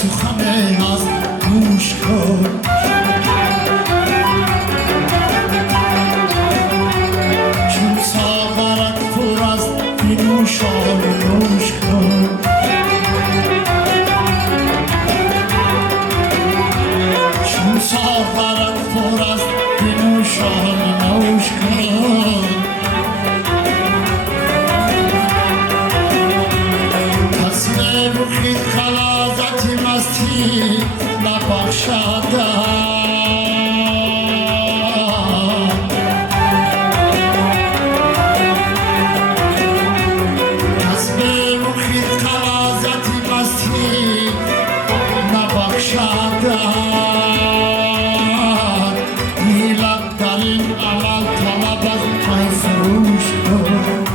سخن هست گوش کن چون ساغرت پر است بنوشان نوش کن چون ساغرت پر است بنوشان نوش کن تصویر خیلی خلازت مستی نبخشده تصویر خیلی خلازت مستی نبخشده نیلت در این عمل طلب از پای فروش کن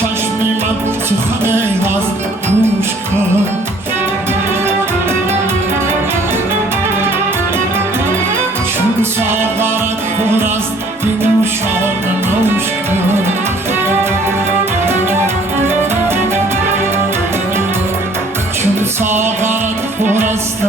چشمی من سخن هست گوش کن چون ساغرت پر است بنوشان نوش کن چون ساغرت پر است